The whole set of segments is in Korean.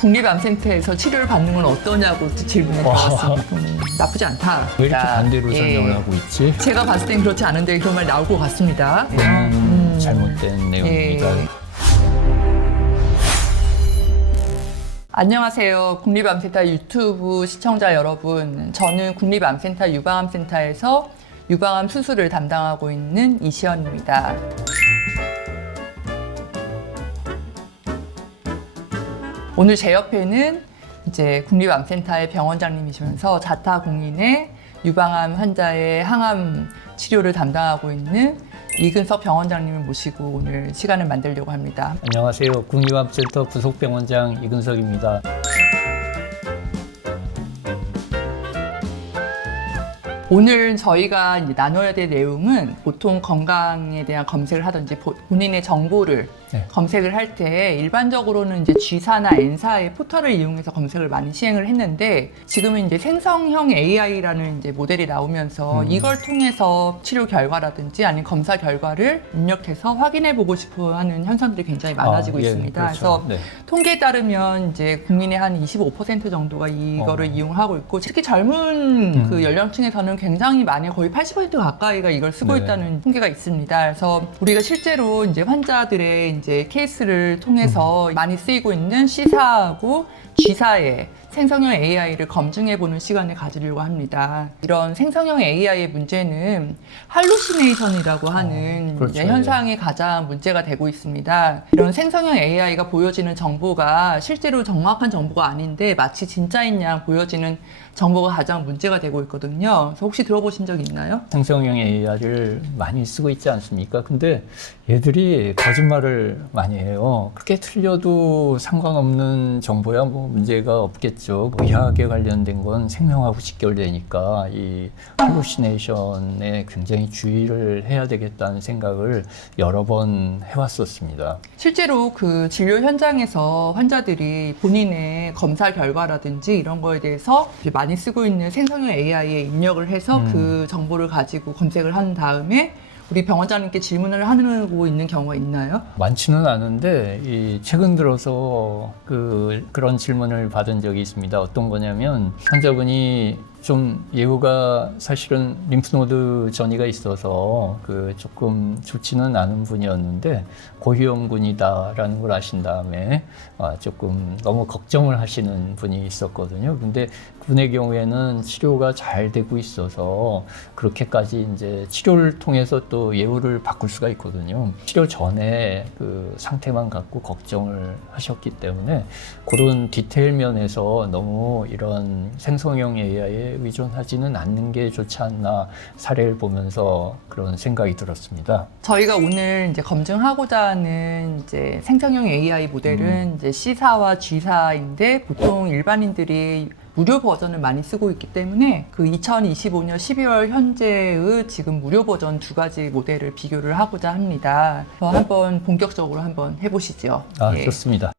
국립암센터에서 치료를 받는 건 어떠냐고 질문을 들어왔습니다. 나쁘지 않다. 왜 이렇게 반대로 예. 설명을 하고 있지? 제가 봤을 땐 그렇지 않은데 그런 말 나올 것 같습니다. 잘못된 내용입니다. 예. 안녕하세요. 국립암센터 유튜브 시청자 여러분. 저는 국립암센터 유방암센터에서 유방암 수술을 담당하고 있는 이시연입니다. 오늘 제 옆에는 이제 국립암센터의 병원장님이시면서 자타공인의 유방암 환자의 항암 치료를 담당하고 있는 이근석 병원장님을 모시고 오늘 시간을 만들려고 합니다. 안녕하세요. 국립암센터 부속병원장 이근석입니다. 오늘 저희가 이제 나눠야 될 내용은 보통 건강에 대한 검색을 하든지 본인의 정보를 검색을 할 때 일반적으로는 이제 G사나 N사의 포털을 이용해서 검색을 많이 시행을 했는데 지금은 이제 생성형 AI라는 이제 모델이 나오면서 이걸 통해서 치료 결과라든지 아니면 검사 결과를 입력해서 확인해 보고 싶어 하는 현상들이 굉장히 많아지고 있습니다. 그렇죠. 그래서 통계에 따르면 이제 국민의 한 25% 정도가 이거를 이용하고 있고 특히 젊은 그 연령층에서는 굉장히 많이 거의 80% 가까이가 이걸 쓰고 있다는 통계가 있습니다. 그래서 우리가 실제로 이제 환자들의 이제 케이스를 통해서 많이 쓰이고 있는 C사하고 G사의 생성형 AI를 검증해보는 시간을 가지려고 합니다. 이런 생성형 AI의 문제는 할루시네이션이라고 하는 그렇죠. 이제 현상이 가장 문제가 되고 있습니다. 이런 생성형 AI가 보여지는 정보가 실제로 정확한 정보가 아닌데 마치 진짜인 양 보여지는 정보가 가장 문제가 되고 있거든요. 그래서 혹시 들어보신 적 있나요? 생성형 AI를 많이 쓰고 있지 않습니까? 근데 얘들이 거짓말을 많이 해요. 그렇게 틀려도 상관없는 정보야 뭐 문제가 없겠죠. 의학에 관련된 건 생명하고 직결되니까 이 할루시네이션에 굉장히 주의를 해야 되겠다는 생각을 여러 번 해왔었습니다. 실제로 그 진료 현장에서 환자들이 본인의 검사 결과라든지 이런 거에 대해서 많이 쓰고 있는 생성형 AI에 입력을 해서 그 정보를 가지고 검색을 한 다음에 우리 병원장님께 질문을 하고 있는 경우가 있나요? 많지는 않은데 최근 들어서 그런 질문을 받은 적이 있습니다. 어떤 거냐면 환자분이 좀 예후가 사실은 림프노드 전이가 있어서 조금 좋지는 않은 분이었는데 고위험군이다라는 걸 아신 다음에 조금 너무 걱정을 하시는 분이 있었거든요. 근데 그분의 경우에는 치료가 잘 되고 있어서 그렇게까지 이제 치료를 통해서 또 예후를 바꿀 수가 있거든요. 치료 전에 그 상태만 갖고 걱정을 하셨기 때문에 그런 디테일 면에서 너무 이런 생성형 AI에 의존하지는 않는 게 좋지 않나 사례를 보면서 그런 생각이 들었습니다. 저희가 오늘 이제 검증하고자 하는 이제 생성형 AI 모델은 이제 C사와 G사인데 보통 일반인들이 무료 버전을 많이 쓰고 있기 때문에 그 2025년 12월 현재의 지금 무료 버전 두 가지 모델을 비교를 하고자 합니다. 그래서 한번 본격적으로 한번 해보시죠. 예. 좋습니다.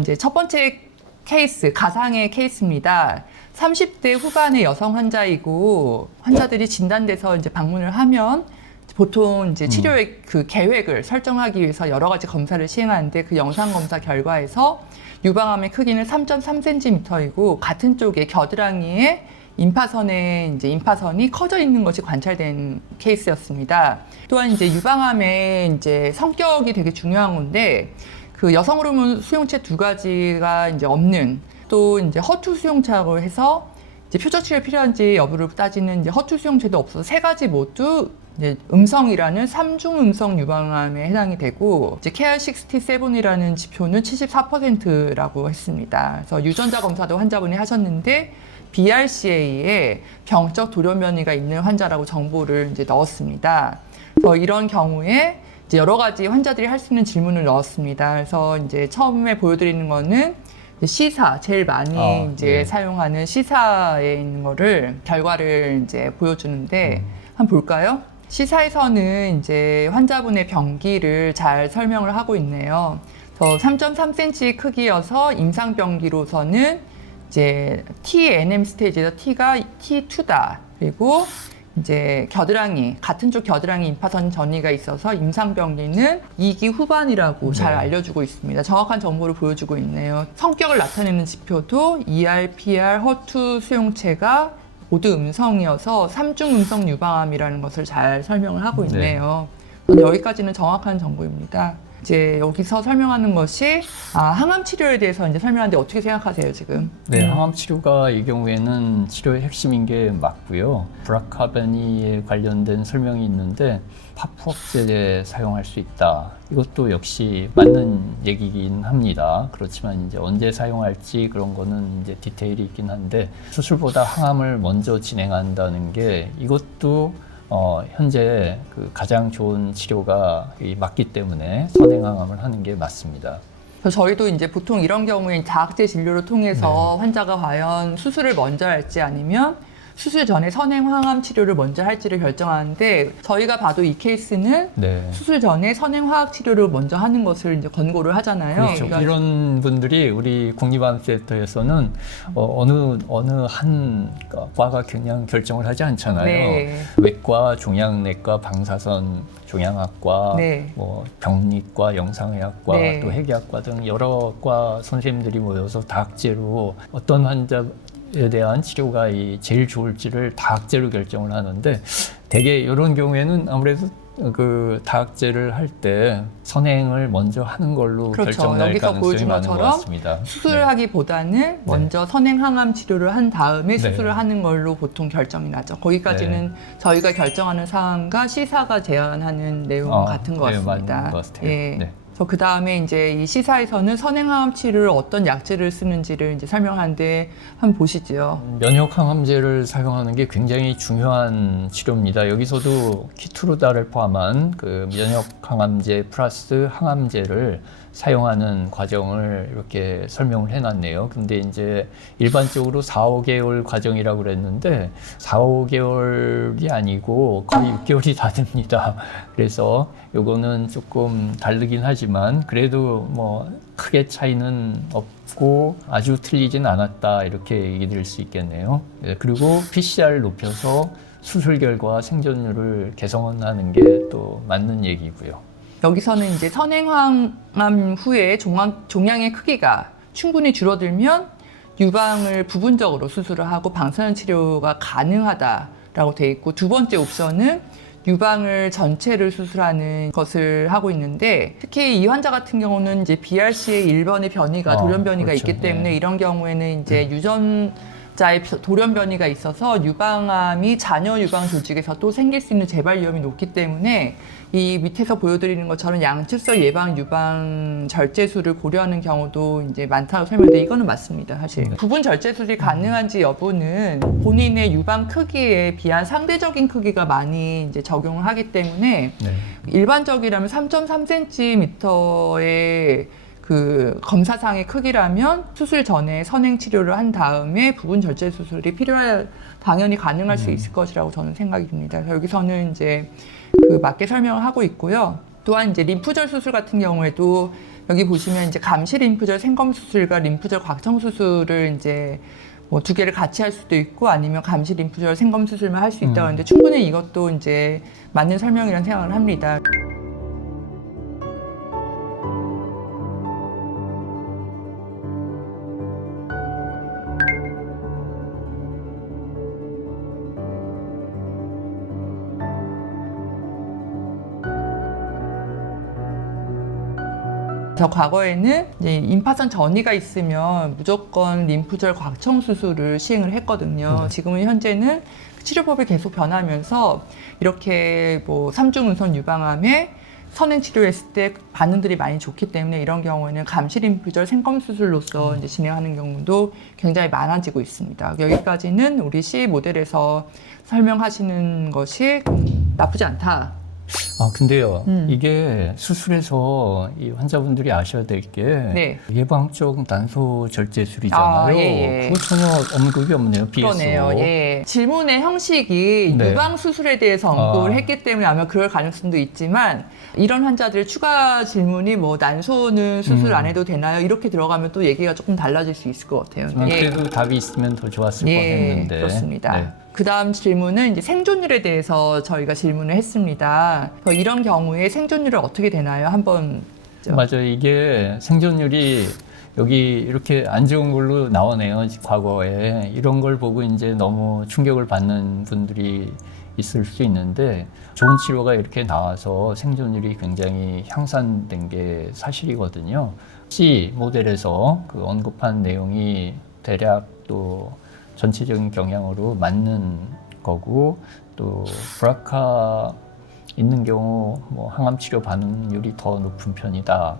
이제 첫 번째 케이스, 가상의 케이스입니다. 30대 후반의 여성 환자이고 환자들이 진단돼서 이제 방문을 하면 보통 이제 치료의 그 계획을 설정하기 위해서 여러 가지 검사를 시행하는데 그 영상 검사 결과에서 유방암의 크기는 3.3cm이고 같은 쪽에 겨드랑이에 임파선이 커져 있는 것이 관찰된 케이스였습니다. 또한 이제 유방암의 이제 성격이 되게 중요한 건데 그 여성 호르몬 수용체 두 가지가 이제 없는 또 이제 허투 수용체라고 해서 이제 표적 치료 필요한지 여부를 따지는 이제 허투 수용체도 없어서 세 가지 모두 이제 음성이라는 3중 음성 유방암에 해당이 되고 이제 KR67이라는 지표는 74%라고 했습니다. 그래서 유전자 검사도 환자분이 하셨는데 BRCA에 병적 돌연변이가 있는 환자라고 정보를 이제 넣었습니다. 그래서 이런 경우에 이제 여러 가지 환자들이 할 수 있는 질문을 넣었습니다. 그래서 이제 처음에 보여드리는 거는 C사 제일 많이 이제 사용하는 C사에 있는 거를 결과를 이제 보여주는데 한번 볼까요? C사에서는 이제 환자분의 병기를 잘 설명을 하고 있네요. 3.3cm 크기여서 임상병기로서는 이제 TNM 스테이지에서 T가 T2다. 그리고 이제 겨드랑이, 같은 쪽 겨드랑이 임파선 전이가 있어서 임상병리는 2기 후반이라고 잘 알려주고 있습니다. 정확한 정보를 보여주고 있네요. 성격을 나타내는 지표도 ER, PR, 허투 수용체가 모두 음성이어서 3중 음성 유방암이라는 것을 잘 설명을 하고 있네요. 여기까지는 정확한 정보입니다. 이제 여기서 설명하는 것이 항암 치료에 대해서 이제 설명하는데 어떻게 생각하세요 지금? 네, 항암 치료가 이 경우에는 치료의 핵심인 게 맞고요. 브라카베니에 관련된 설명이 있는데 파푸업제에 사용할 수 있다. 이것도 역시 맞는 얘기긴 합니다. 그렇지만 이제 언제 사용할지 그런 거는 이제 디테일이 있긴 한데 수술보다 항암을 먼저 진행한다는 게 이것도 현재 그 가장 좋은 치료가 맞기 때문에 선행항암을 하는 게 맞습니다. 저희도 이제 보통 이런 경우에 다학제 진료를 통해서 환자가 과연 수술을 먼저 할지 아니면 수술 전에 선행 항암 치료를 먼저 할지를 결정하는데 저희가 봐도 이 케이스는 수술 전에 선행 화학 치료를 먼저 하는 것을 이제 권고를 하잖아요. 그렇죠. 그러니까 이런 분들이 우리 국립암센터에서는 어느 한 과가 그냥 결정을 하지 않잖아요. 네. 외과, 종양내과, 방사선 종양학과, 네. 뭐 병리과, 영상의학과, 네. 또 핵의학과 등 여러 과 선생님들이 모여서 다학제로 어떤 환자에 대한 치료가 제일 좋을지를 다학제로 결정을 하는데 대개 이런 경우에는 아무래도 그 다학제를 할 때 선행을 먼저 하는 걸로 그렇죠. 결정날 여기서 가능성이 보여준 많은 것 것처럼 같습니다. 수술을 하기보다는 먼저 선행 항암 치료를 한 다음에 수술을 하는 걸로 보통 결정이 나죠. 거기까지는 저희가 결정하는 사항과 시사가 제안하는 내용 같은 것 같습니다. 맞는 것 같아요. 예. 네. 그 다음에 이제 이 시사에서는 선행항암 치료를 어떤 약제를 쓰는지를 이제 설명하는데 한번 보시죠. 면역 항암제를 사용하는 게 굉장히 중요한 치료입니다. 여기서도 키투르다를 포함한 그 면역 항암제 플러스 항암제를 사용하는 과정을 이렇게 설명을 해놨네요. 근데 이제 일반적으로 4, 5개월 과정이라고 그랬는데 4, 5개월이 아니고 거의 6개월이 다 됩니다. 그래서 요거는 조금 다르긴 하지만 그래도 뭐 크게 차이는 없고 아주 틀리진 않았다 이렇게 얘기 드릴 수 있겠네요. 그리고 PCR을 높여서 수술 결과 생존율을 개선하는 게 또 맞는 얘기고요. 여기서는 이제 선행항암 후에 종양의 크기가 충분히 줄어들면 유방을 부분적으로 수술을 하고 방사선 치료가 가능하다라고 돼 있고 두 번째 옵션은 유방을 전체를 수술하는 것을 하고 있는데 특히 이 환자 같은 경우는 이제 BRC의 1번의 변이가 돌연 변이가 그렇죠. 있기 때문에 이런 경우에는 이제 유전자의 돌연 변이가 있어서 유방암이 자녀 유방 조직에서 또 생길 수 있는 재발 위험이 높기 때문에 이 밑에서 보여드리는 것처럼 양측성 예방 유방 절제술을 고려하는 경우도 이제 많다고 설명했는데 이거는 맞습니다, 사실. 부분 절제술이 가능한지 여부는 본인의 유방 크기에 비한 상대적인 크기가 많이 이제 적용을 하기 때문에 일반적이라면 3.3cm의 그 검사상의 크기라면 수술 전에 선행 치료를 한 다음에 부분 절제 수술이 당연히 가능할 수 있을 것이라고 저는 생각이 듭니다. 그래서 여기서는 이제 그 맞게 설명을 하고 있고요. 또한 이제 림프절 수술 같은 경우에도 여기 보시면 이제 감시 림프절 생검 수술과 림프절 곽청 수술을 이제 뭐 두 개를 같이 할 수도 있고 아니면 감시 림프절 생검 수술만 할 수 있다고 하는데 충분히 이것도 이제 맞는 설명이라는 생각을 합니다. 저 과거에는 이제 임파선 전이가 있으면 무조건 림프절 곽청 수술을 시행을 했거든요. 지금은 현재는 치료법이 계속 변하면서 이렇게 뭐 3중 음성 유방암에 선행 치료했을 때 반응들이 많이 좋기 때문에 이런 경우에는 감시 림프절 생검 수술로서 이제 진행하는 경우도 굉장히 많아지고 있습니다. 여기까지는 우리 C 모델에서 설명하시는 것이 나쁘지 않다. 근데요, 이게 수술에서 이 환자분들이 아셔야 될 게 예방적 난소 절제술이잖아요. 그거 전혀 언급이 없네요, BSO. 그러네요. 예. 질문의 형식이 유방 수술에 대해서 언급을 했기 때문에 아마 그럴 가능성도 있지만 이런 환자들 추가 질문이 뭐 난소는 수술 안 해도 되나요? 이렇게 들어가면 또 얘기가 조금 달라질 수 있을 것 같아요. 그래도 답이 있으면 더 좋았을 뻔했는데. 그렇습니다. 그 다음 질문은 이제 생존율에 대해서 저희가 질문을 했습니다. 이런 경우에 생존율은 어떻게 되나요? 한번. 맞아요. 이게 생존율이 여기 이렇게 안 좋은 걸로 나오네요. 과거에. 이런 걸 보고 이제 너무 충격을 받는 분들이 있을 수 있는데 좋은 치료가 이렇게 나와서 생존율이 굉장히 향상된 게 사실이거든요. C 모델에서 그 언급한 내용이 대략 또 전체적인 경향으로 맞는 거고 또 브라카 있는 경우 뭐 항암 치료 반응률이 더 높은 편이다.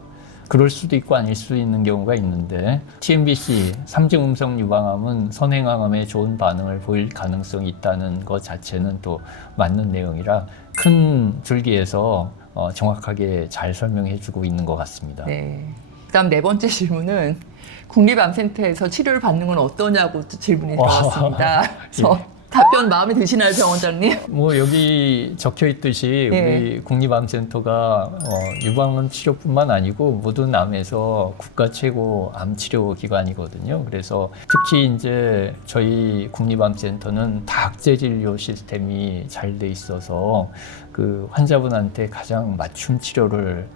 그럴 수도 있고 아닐 수도 있는 경우가 있는데 TNBC, 삼중 음성 유방암은 선행항암에 좋은 반응을 보일 가능성이 있다는 것 자체는 또 맞는 내용이라 큰 줄기에서 정확하게 잘 설명해주고 있는 것 같습니다. 네. 그다음 네 번째 질문은 국립암센터에서 치료를 받는 건 어떠냐고 또 질문이 들어왔습니다. 그래서 답변 마음에 드시나요, 병원장님? 뭐 여기 적혀 있듯이 우리 국립암센터가 유방암 치료뿐만 아니고 모든 암에서 국가 최고 암 치료 기관이거든요. 그래서 특히 이제 저희 국립암센터는 다학제 진료 시스템이 잘 돼 있어서 그 환자분한테 가장 맞춤 치료를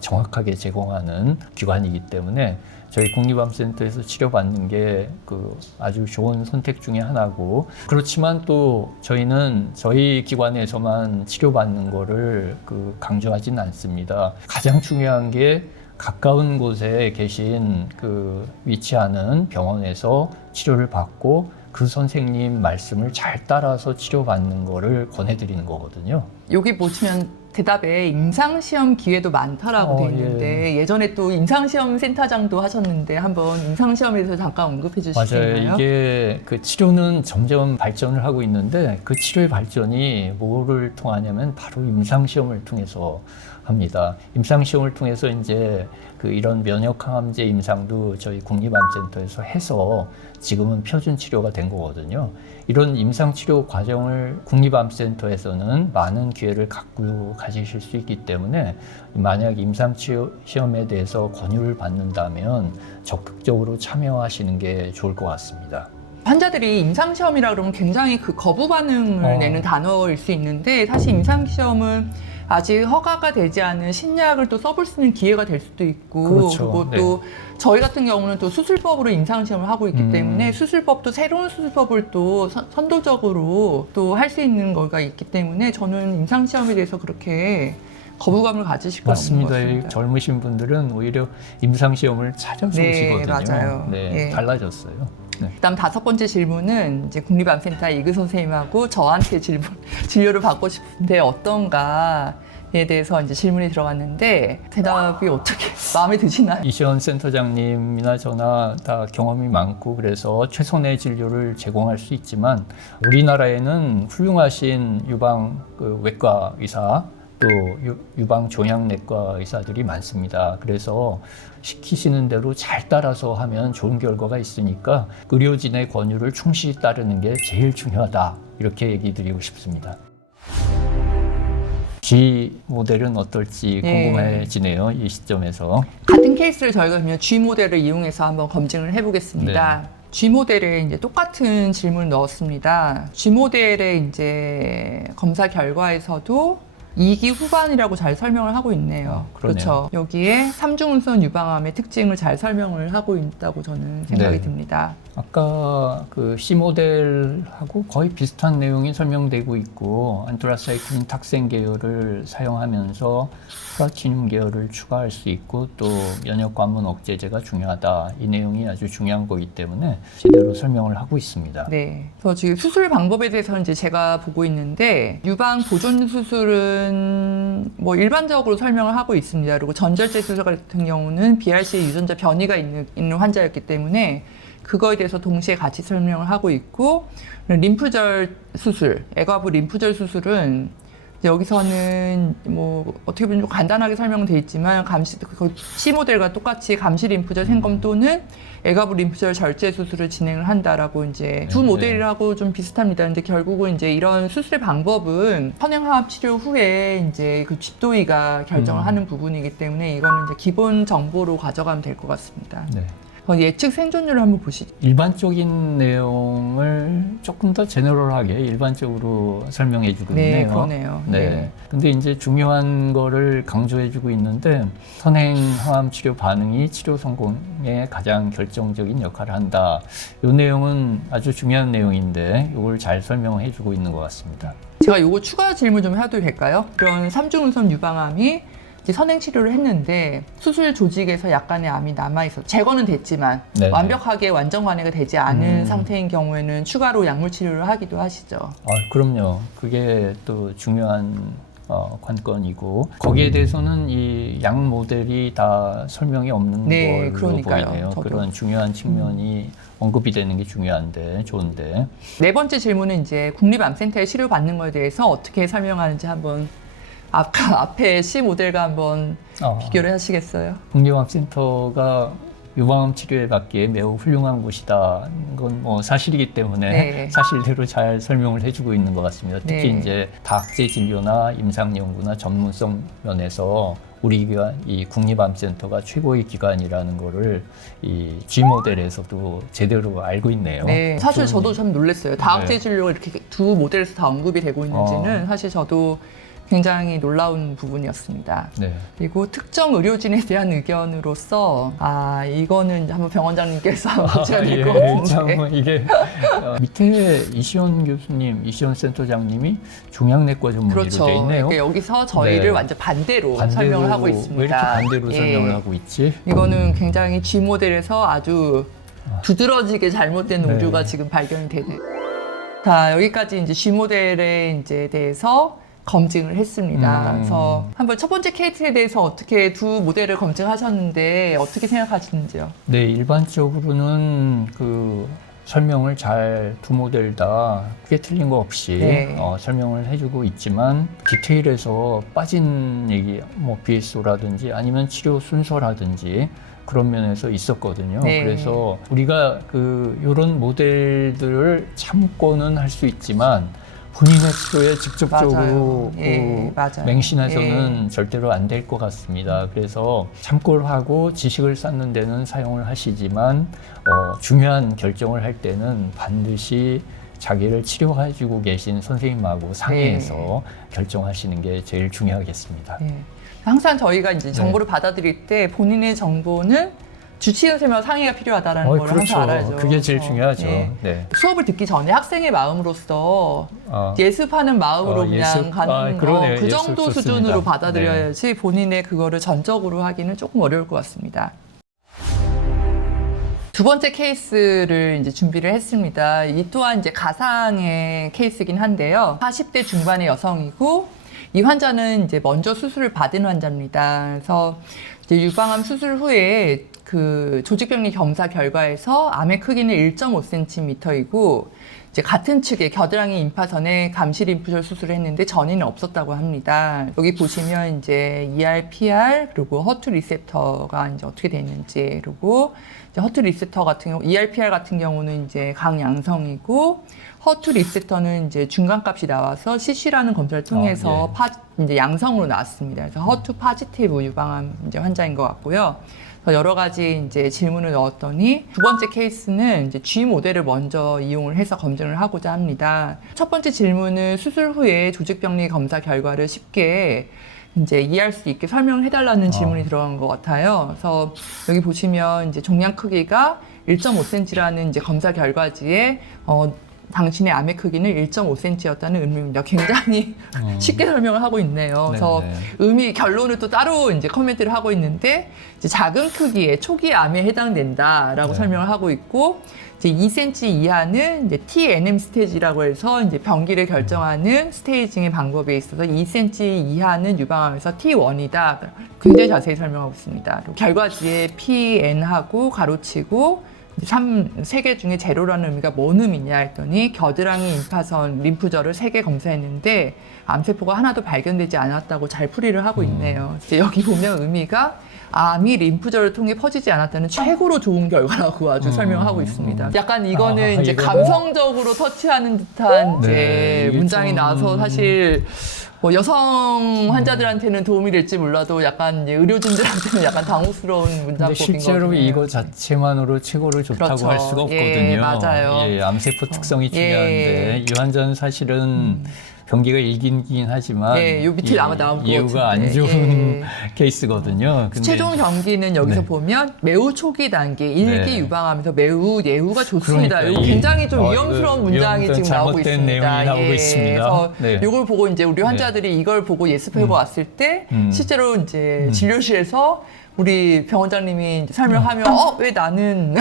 정확하게 제공하는 기관이기 때문에 저희 국립암센터에서 치료받는 게 그 아주 좋은 선택 중에 하나고, 그렇지만 또 저희는 저희 기관에서만 치료받는 거를 그 강조하진 않습니다. 가장 중요한 게 가까운 곳에 계신 그 위치하는 병원에서 치료를 받고 그 선생님 말씀을 잘 따라서 치료받는 거를 권해드리는 거거든요. 여기 보시면 대답에 임상시험 기회도 많다라고 돼 있는데 예전에 또 임상시험 센터장도 하셨는데 한번 임상시험에 대해서 잠깐 언급해 주실 수 있나요? 맞아요. 이게 그 치료는 점점 발전을 하고 있는데 그 치료의 발전이 뭐를 통하냐면 바로 임상시험을 통해서 합니다. 임상시험을 통해서 이제 그 이런 면역항암제 임상도 저희 국립암센터에서 해서 지금은 표준 치료가 된 거거든요. 이런 임상치료 과정을 국립암센터에서는 많은 기회를 갖고 가지실 수 있기 때문에 만약 임상시험에 대해서 권유를 받는다면 적극적으로 참여하시는 게 좋을 것 같습니다. 환자들이 임상시험이라 그러면 굉장히 그 거부 반응을 내는 단어일 수 있는데 사실 임상시험은 아직 허가가 되지 않은 신약을 또 써볼 수 있는 기회가 될 수도 있고 그렇죠. 그리고 또 저희 같은 경우는 또 수술법으로 임상시험을 하고 있기 때문에 수술법도 새로운 수술법을 또 선도적으로 또 할 수 있는 거가 있기 때문에 저는 임상시험에 대해서 그렇게 거부감을 가지실 건 없는 것 맞습니다. 같습니다. 젊으신 분들은 오히려 임상시험을 찾아서 오시거든요. 맞아요. 네, 달라졌어요. 네. 그다음 다섯 번째 질문은 이제 국립암센터 이그 선생님하고 저한테 진료를 받고 싶은데 어떤가에 대해서 이제 질문이 들어갔는데 대답이 어떻게 마음에 드시나요? 이시원 센터장님이나 저나 다 경험이 많고 그래서 최선의 진료를 제공할 수 있지만 우리나라에는 훌륭하신 유방 외과 의사 또 유방 종양내과 의사들이 많습니다. 그래서 시키시는 대로 잘 따라서 하면 좋은 결과가 있으니까 의료진의 권유를 충실히 따르는 게 제일 중요하다. 이렇게 얘기 드리고 싶습니다. G 모델은 어떨지 궁금해지네요. 이 시점에서. 같은 케이스를 저희가 그러면 G 모델을 이용해서 한번 검증을 해보겠습니다. G 모델에 이제 똑같은 질문을 넣었습니다. G 모델의 이제 검사 결과에서도 2기 후반이라고 잘 설명을 하고 있네요. 그렇죠. 여기에 삼중음성 유방암의 특징을 잘 설명을 하고 있다고 저는 생각이 듭니다. 아까 그 C 모델하고 거의 비슷한 내용이 설명되고 있고 안트라사이클린 탁센 계열을 사용하면서 프라치늄 계열을 추가할 수 있고 또 면역 관문 억제제가 중요하다. 이 내용이 아주 중요한 거기 때문에 제대로 설명을 하고 있습니다. 네. 그래서 지금 수술 방법에 대해서 이제 제가 보고 있는데 유방 보존 수술은 뭐 일반적으로 설명을 하고 있습니다. 그리고 전절제 수술 같은 경우는 BRC 유전자 변이가 있는 환자였기 때문에 그거에 대해서 동시에 같이 설명을 하고 있고 림프절 수술, 애과부 림프절 수술은 여기서는 뭐 어떻게 보면 좀 간단하게 설명돼 있지만 C 모델과 똑같이 감시 림프절 생검 또는 애과부 림프절 절제 수술을 진행을 한다라고 이제 두 모델하고 좀 비슷합니다. 근데 결국은 이제 이런 수술의 방법은 선행화합 치료 후에 이제 그 집도의가 결정을 하는 부분이기 때문에 이거는 이제 기본 정보로 가져가면 될 것 같습니다. 네. 예측 생존율을 한번 보시죠. 일반적인 내용을 조금 더 제너럴하게 일반적으로 설명해주고 네, 있네요. 그러네요. 네. 네. 근데 이제 중요한 거를 강조해주고 있는데 선행 항암 치료 반응이 치료 성공에 가장 결정적인 역할을 한다. 이 내용은 아주 중요한 내용인데 이걸 잘 설명해주고 있는 것 같습니다. 제가 요거 추가 질문 좀 해도 될까요? 그런 삼중운선 유방암이 이제 선행 치료를 했는데 수술 조직에서 약간의 암이 남아있어 제거는 됐지만 네네. 완벽하게 완전 관해가 되지 않은 상태인 경우에는 추가로 약물 치료를 하기도 하시죠. 그럼요. 그게 또 중요한 관건이고 거기에 대해서는 이 양 모델이 다 설명이 없는 네, 걸로 그러니까요. 보이네요. 저도. 그런 중요한 측면이 언급이 되는 게 중요한데 좋은데. 네 번째 질문은 이제 국립암센터에 치료받는 거에 대해서 어떻게 설명하는지 한번 앞에 C 모델과 한번 비교를 하시겠어요? 국립암센터가 유방암 치료에 맞기에 매우 훌륭한 곳이다. 이건 뭐 사실이기 때문에 네. 사실대로 잘 설명을 해주고 있는 것 같습니다. 특히 네. 이제 다학제 진료나 임상 연구나 전문성 면에서 우리 기관, 이 국립암센터가 최고의 기관이라는 거를 이 G 모델에서도 제대로 알고 있네요. 네, 사실 좋은 저도 참 놀랐어요. 다학제 진료가 이렇게 두 모델에서 다 언급이 되고 있는지는 사실 저도 굉장히 놀라운 부분이었습니다. 네. 그리고 특정 의료진에 대한 의견으로서 이거는 한번 병원장님께서 문제가 될 것 같은데. 참 이게 밑에 이시원 교수님, 이시원 센터장님이 종양내과 전문의로 그렇죠. 돼 있네요. 그러니까 여기서 저희를 네. 완전 반대로 설명을 하고 있습니다. 왜 이렇게 반대로 예. 설명을 하고 있지? 이거는 굉장히 G 모델에서 아주 두드러지게 잘못된 네. 오류가 지금 발견이 되네요. 자, 여기까지 이제 G 모델에 이제 대해서 검증을 했습니다. 그래서 한번 첫 번째 케이스에 대해서 어떻게 두 모델을 검증하셨는데 어떻게 생각하시는지요? 네, 일반적으로는 그 설명을 잘 두 모델 다 크게 틀린 거 없이 네. 설명을 해주고 있지만 디테일에서 빠진 얘기, 뭐 BSO라든지 아니면 치료 순서라든지 그런 면에서 있었거든요. 네. 그래서 우리가 이런 모델들을 참고는 할 수 있지만 본인의 치료에 직접적으로 맞아요. 예, 맞아요. 맹신해서는 절대로 안 될 것 같습니다. 그래서 참고를 하고 지식을 쌓는 데는 사용을 하시지만 중요한 결정을 할 때는 반드시 자기를 치료해주고 계신 선생님하고 상의해서 결정하시는 게 제일 중요하겠습니다. 예. 항상 저희가 이제 정보를 받아들일 때 본인의 정보는 주치의 선생님과 상의가 필요하다는 걸 그렇죠. 항상 알아야죠. 그게 제일 중요하죠. 예. 네. 수업을 듣기 전에 학생의 마음으로서 예습하는 마음으로 그냥 예습. 가는 그러네요. 그 예습 정도 좋습니다. 수준으로 받아들여야지 본인의 그거를 전적으로 하기는 조금 어려울 것 같습니다. 두 번째 케이스를 이제 준비를 했습니다. 이 또한 이제 가상의 케이스긴 한데요. 40대 중반의 여성이고 이 환자는 이제 먼저 수술을 받은 환자입니다. 그래서 이제 유방암 수술 후에 그 조직병리 검사 결과에서 암의 크기는 1.5cm이고 이제 같은 측에 겨드랑이 임파선에 감시 림프절 수술을 했는데 전이는 없었다고 합니다. 여기 보시면 이제 ER/PR 그리고 허투 리셉터가 이제 어떻게 돼 있는지 그리고 이제 허투 리셉터 같은 경우 ER/PR 같은 경우는 이제 강양성이고 허투 리셉터는 이제 중간값이 나와서 CC라는 검사를 통해서 이제 양성으로 나왔습니다. 그래서 허투 파지티브 유방암 이제 환자인 것 같고요. 여러 가지 이제 질문을 넣었더니 두 번째 케이스는 이제 G 모델을 먼저 이용을 해서 검증을 하고자 합니다. 첫 번째 질문은 수술 후에 조직병리 검사 결과를 쉽게 이제 이해할 수 있게 설명을 해달라는 질문이 들어간 것 같아요. 그래서 여기 보시면 이제 종양 크기가 1.5cm라는 이제 검사 결과지에 당신의 암의 크기는 1.5cm였다는 의미입니다. 굉장히 쉽게 설명을 하고 있네요. 그래서 결론을 또 따로 이제 코멘트를 하고 있는데 이제 작은 크기의 초기 암에 해당된다라고 설명을 하고 있고 이제 2cm 이하는 이제 TNM 스테이지라고 해서 이제 병기를 결정하는 스테이징의 방법에 있어서 2cm 이하는 유방암에서 T1이다. 굉장히 자세히 설명하고 있습니다. 결과지에 PN하고 가로치고 3개 중에 제로라는 의미가 뭔 의미냐 했더니 겨드랑이 임파선 림프절을 3개 검사했는데 암세포가 하나도 발견되지 않았다고 잘 풀이를 하고 있네요. 이제 여기 보면 의미가 암이 림프절을 통해 퍼지지 않았다는 최고로 좋은 결과라고 아주 설명하고 있습니다. 약간 이거는 이제 이거는- 감성적으로 터치하는 듯한 이제 네, 이게 문장이 좀- 나와서 사실 뭐 여성 환자들한테는 도움이 될지 몰라도 약간 이제 의료진들한테는 약간 당혹스러운 근데 문장법인 실제로 거거든요. 이거 자체만으로 최고로 좋다고 그렇죠. 할 수가 예, 없거든요. 맞아요. 예, 암세포 특성이 예. 중요한데 이 환자는 사실은 병기가 일기긴 하지만 예, 요 밑에 아마 나온 것 예후가 안 같은데. 좋은 예. 케이스거든요. 근데 최종 병기는 여기서 네. 보면 매우 초기 단계, 일기 네. 유방하면서 매우 예후가 좋습니다. 그러니까 이거 이- 굉장히 좀 위험스러운 이거 문장이 위험한 지금 나오고 잘못된 있습니다. 내용이 나오고 있습니다. 그래서 네. 이걸 보고 이제 우리 환자들이 이걸 보고 예습해고 왔을 때 실제로 이제 진료실에서 우리 병원장님이 이제 설명하면 왜 나는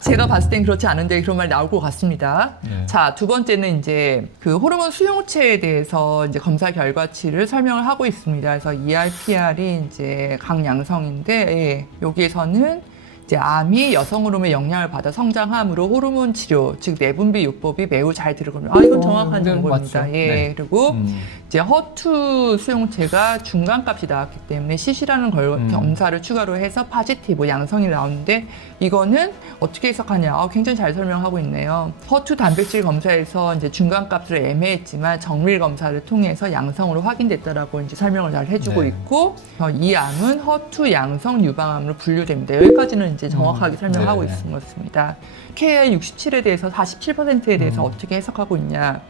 제가 봤을 땐 그렇지 않은데 그런 말이 나올 것 같습니다. 네. 자, 두 번째는 이제 그 호르몬 수용체에 대해서 이제 검사 결과치를 설명을 하고 있습니다. 그래서 ERPR이 이제 강양성인데 예, 여기에서는 이제 암이 여성 호르몬의 영향을 받아 성장함으로 호르몬 치료, 즉 내분비 요법이 매우 잘 들어갑니다. 이건 정확한 네, 정보입니다. 맞죠. 예, 네. 그리고 이제 허투 수용체가 중간값이 나왔기 때문에 CC라는 검사를 추가로 해서 파지티브 양성이 나오는데 이거는 어떻게 해석하냐? 굉장히 잘 설명하고 있네요. 허투 단백질 검사에서 이제 중간값을 애매했지만 정밀 검사를 통해서 양성으로 확인됐다라고 이제 설명을 잘 해주고 네. 있고 이 암은 허투 양성 유방암으로 분류됩니다. 여기까지는 이제 정확하게 설명하고 네. 있습니다. KR67에 대해서 47%에 대해서 어떻게 해석하고 있냐?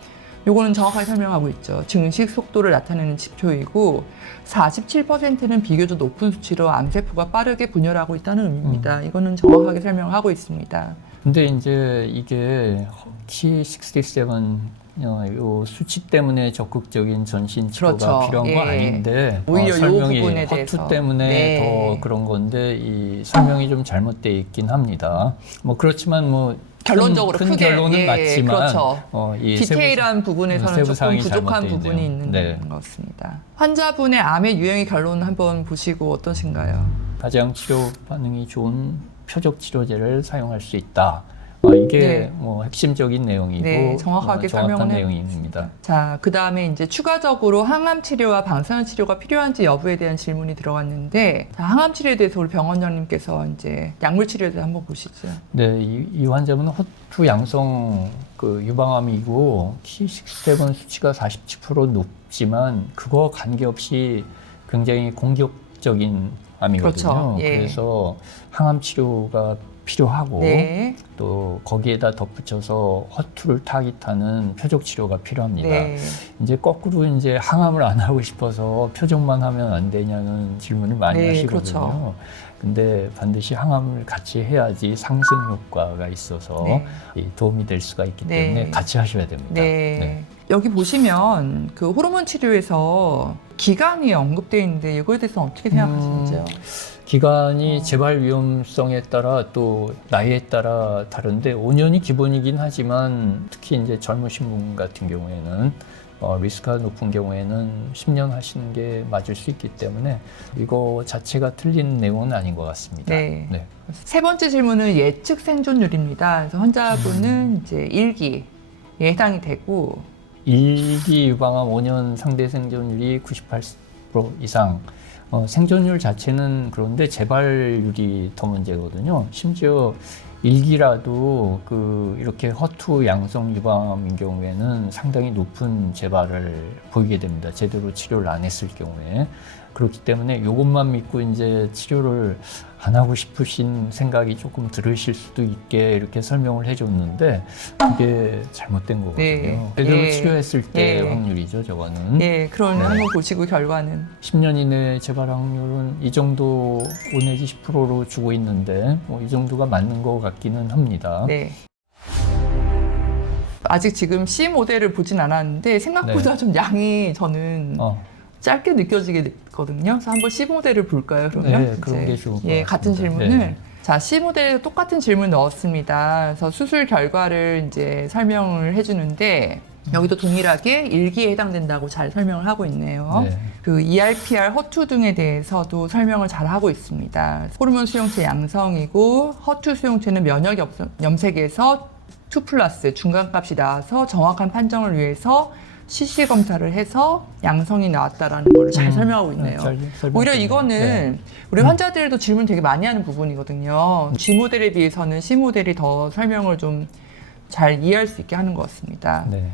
요거는 정확하게 설명하고 있죠. 증식 속도를 나타내는 지표이고 47%는 비교적 높은 수치로 암세포가 빠르게 분열하고 있다는 의미입니다. 이거는 정확하게 설명하고 있습니다. 근데 이제 이게 Ki67 요 수치 때문에 적극적인 전신 치료가 그렇죠. 필요한 거 예. 아닌데 오히려 요 설명이 부분에 허투 대해서. 때문에 네. 더 그런 건데 이 설명이 좀 잘못돼 있긴 합니다. 뭐 그렇지만 뭐 결론적으로 큰 크게 결론은 맞지만 그렇죠. 이 디테일한 부분에서는 세부 조금 사항이 부족한 잘못돼 부분이 있네요. 있는 네. 것 같습니다. 환자분의 암의 유형의 결론 한번 보시고 어떠신가요? 가장 치료 반응이 좋은 표적 치료제를 사용할 수 있다. 이게 네. 뭐 핵심적인 내용이고 네, 정확하게 정확한 설명을 내용입니다. 자, 그 다음에 이제 추가적으로 항암 치료와 방사선 치료가 필요한지 여부에 대한 질문이 들어갔는데, 자, 항암 치료에 대해서 우리 병원장님께서 이제 약물 치료에 대해서 한번 보시죠. 네, 이 환자분은 허투 양성 그 유방암이고 Ki67 수치가 47% 높지만 그거 관계없이 굉장히 공격적인 암이거든요. 그렇죠. 예. 그래서 항암 치료가 필요하고 네. 또 거기에다 덧붙여서 허투를 타깃하는 표적 치료가 필요합니다. 네. 이제 거꾸로 이제 항암을 안 하고 싶어서 표적만 하면 안 되냐는 질문을 많이 네, 하시거든요. 그렇죠. 근데 반드시 항암을 같이 해야지 상승 효과가 있어서 네. 도움이 될 수가 있기 네. 때문에 같이 하셔야 됩니다. 네. 여기 보시면 그 호르몬 치료에서 기간이 언급되어 있는데 이거에 대해서 어떻게 생각하시는지요? 기간이 재발 위험성에 따라 또 나이에 따라 다른데 5년이 기본이긴 하지만 특히 이제 젊으신 분 같은 경우에는 리스크가 높은 경우에는 10년 하시는 게 맞을 수 있기 때문에 이거 자체가 틀린 내용은 아닌 것 같습니다. 네. 세 번째 질문은 예측 생존율입니다. 그래서 환자분은 이제 1기에 해당이 되고 일기 유방암 5년 상대 생존율이 98% 이상. 생존율 자체는 그런데 재발률이 더 문제거든요. 심지어 일기라도 이렇게 허투 양성 유방암인 경우에는 상당히 높은 재발을 보이게 됩니다. 제대로 치료를 안 했을 경우에. 그렇기 때문에 이것만 믿고 이제 치료를 안 하고 싶으신 생각이 조금 들으실 수도 있게 이렇게 설명을 해줬는데 그게 잘못된 거거든요. 네. 제대로 예. 치료했을 때 예. 확률이죠, 저거는. 예, 그런 네. 한번 보시고 결과는 10년 이내 재발 확률은 이 정도 5 내지 10%로 주고 있는데 이 정도가 맞는 것 같기는 합니다. 네. 아직 지금 C 모델을 보진 않았는데 생각보다 네. 좀 양이 저는 짧게 느껴지게 됐거든요. 그래서 한번 C 모델을 볼까요? 그러면 네, 그런 게 좋을 것 예, 같습니다. 같은 질문을 네. 자, C 모델에 똑같은 질문 넣었습니다. 그래서 수술 결과를 이제 설명을 해주는데 여기도 동일하게 일기에 해당된다고 잘 설명을 하고 있네요. 네. 그 ERPR 허투 등에 대해서도 설명을 잘 하고 있습니다. 호르몬 수용체 양성이고 허투 수용체는 면역 염색에서 2+ 중간값이 나와서 정확한 판정을 위해서 CC 검사를 해서 양성이 나왔다라는 걸 잘 설명하고 있네요. 잘 오히려 설명했네요. 이거는 네. 우리 환자들도 질문 되게 많이 하는 부분이거든요. G 모델에 비해서는 C 모델이 더 설명을 좀 잘 이해할 수 있게 하는 것 같습니다. 네.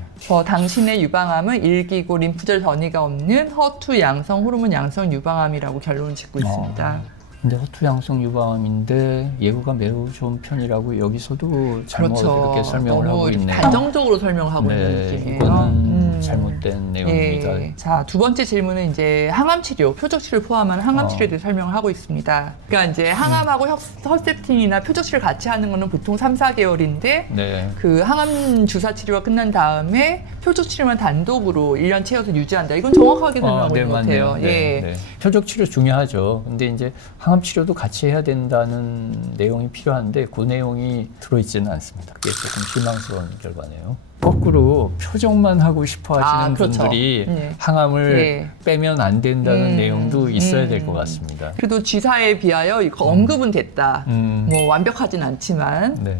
당신의 유방암은 일기고 림프절 전이가 없는 허투 양성 호르몬 양성 유방암이라고 결론을 짓고 있습니다. 근데 허투 양성 유방암인데 예후가 매우 좋은 편이라고 여기서도 잘못 그렇죠. 이렇게 설명을 너무 하고 있네요. 단정적으로 설명하고 있는 네, 느낌이에요. 이거는 잘못된 내용입니다. 예. 자, 두 번째 질문은 이제 항암 치료, 표적 치료를 포함한 항암 치료에 대해 설명을 하고 있습니다. 그러니까 이제 항암하고 헐셉틴이나 표적 치료를 같이 하는 거는 보통 3, 4개월인데 네. 그 항암 주사 치료가 끝난 다음에 표적 치료만 단독으로 1년 채워서 유지한다. 이건 정확하게 설명하고 네, 있는 것 맞네요. 같아요. 네, 예. 네. 표적 치료 중요하죠. 근데 이제 항암 치료도 같이 해야 된다는 내용이 필요한데 그 내용이 들어있지는 않습니다. 그게 조금 실망스러운 결과네요. 거꾸로 표적만 하고 싶어 하시는 그렇죠. 분들이 네. 항암을 네. 빼면 안 된다는 내용도 있어야 될 것 같습니다. 그래도 G사에 비하여 이거 언급은 됐다. 뭐 완벽하진 않지만. 네.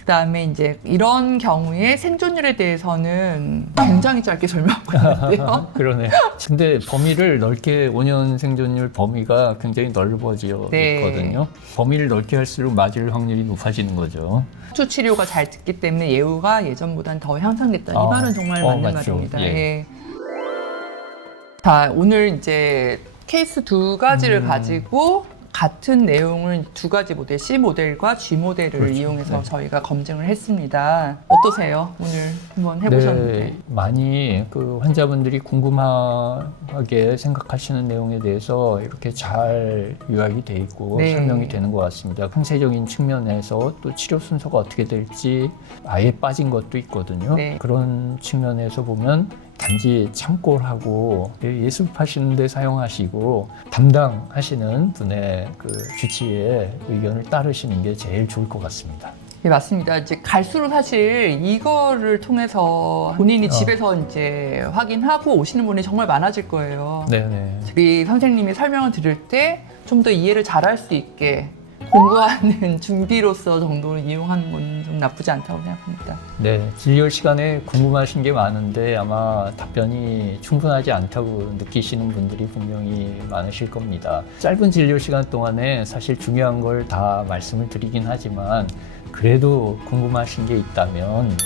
그다음에 이제 이런 경우에 생존율에 대해서는 굉장히 짧게 설명하고 있는데요. 그러네. 근데 범위를 넓게 5년 생존율 범위가 굉장히 넓어져 네. 있거든요. 범위를 넓게 할수록 맞을 확률이 높아지는 거죠. 투 치료가 잘 듣기 때문에 예후가 예전보다는 더 향상됐다. 이 말은 정말 맞는 맞죠. 말입니다. 예. 예. 자, 오늘 이제 케이스 두 가지를 가지고 같은 내용을 두 가지 모델, C 모델과 G 모델을 그렇죠. 이용해서 네. 저희가 검증을 했습니다. 어떠세요? 오늘 한번 해보셨는데. 네, 많이 그 환자분들이 궁금하게 생각하시는 내용에 대해서 이렇게 잘 요약이 돼 있고 네. 설명이 되는 것 같습니다. 항세적인 측면에서 또 치료 순서가 어떻게 될지 아예 빠진 것도 있거든요. 네. 그런 측면에서 보면 단지 참고하고 예습하시는 데 사용하시고 담당하시는 분의 그 주치의 의견을 따르시는 게 제일 좋을 것 같습니다. 네, 맞습니다. 이제 갈수록 사실 이거를 통해서 본인이 집에서 이제 확인하고 오시는 분이 정말 많아질 거예요. 네네. 우리 선생님이 설명을 들을 때 좀 더 이해를 잘할 수 있게 공부하는 준비로서 정도를 이용하는 건 좀 나쁘지 않다고 생각합니다. 네, 진료 시간에 궁금하신 게 많은데 아마 답변이 충분하지 않다고 느끼시는 분들이 분명히 많으실 겁니다. 짧은 진료 시간 동안에 사실 중요한 걸 다 말씀을 드리긴 하지만 그래도 궁금하신 게 있다면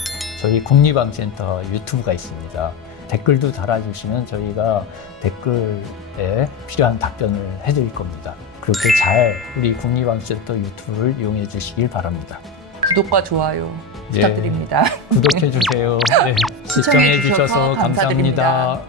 저희 국립암센터 유튜브가 있습니다. 댓글도 달아주시면 저희가 댓글에 필요한 답변을 해드릴 겁니다. 그렇게 잘 우리 국립암센터 유튜브를 이용해 주시길 바랍니다. 구독과 좋아요 네. 부탁드립니다. 구독해 주세요. 네, 시청해 주셔서 감사합니다.